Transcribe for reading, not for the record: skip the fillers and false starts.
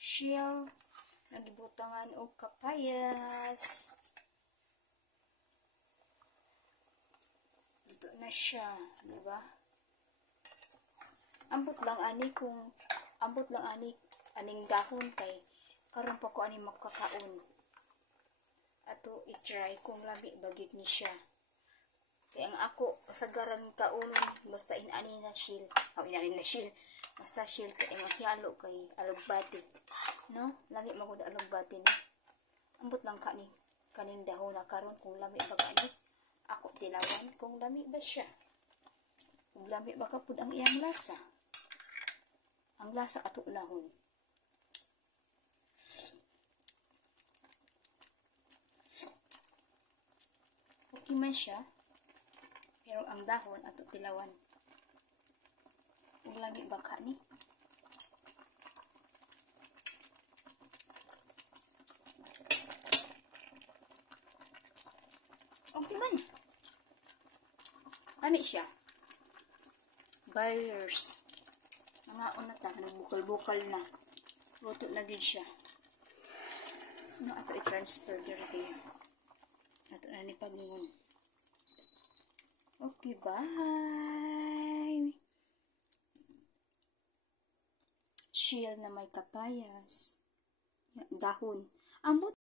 shell nagibutangan og kapayas. Dito na siya, di ba? Ambot lang ani aning dahon kay karon pa ko ani makakaon. Ato i-try kung labi bagid ni siya. Kaya ang ako kasagaran kaunon basta inani na shield. Basta shield kay maghalo kay alugbati. No? Labi magud alugbati ni. Ambot lang kaning dahon na karon kung labi ba kani. Ako tilawan kung lami ba siya. Kung lami ba kapud ang iyang lasa. Ang lasa ato lahon. Okay man siya. Pero ang dahon ato tilawan. Kung lami ba ka ni. Okay man. Lami siya. Buyers. Mga unata, nagbukal-bukal na. Luto na gid siya. No, ato i-transfer diri. Ato na ni pagingon. Okay, bye! Shell na may kapayas. Dahon. Ambot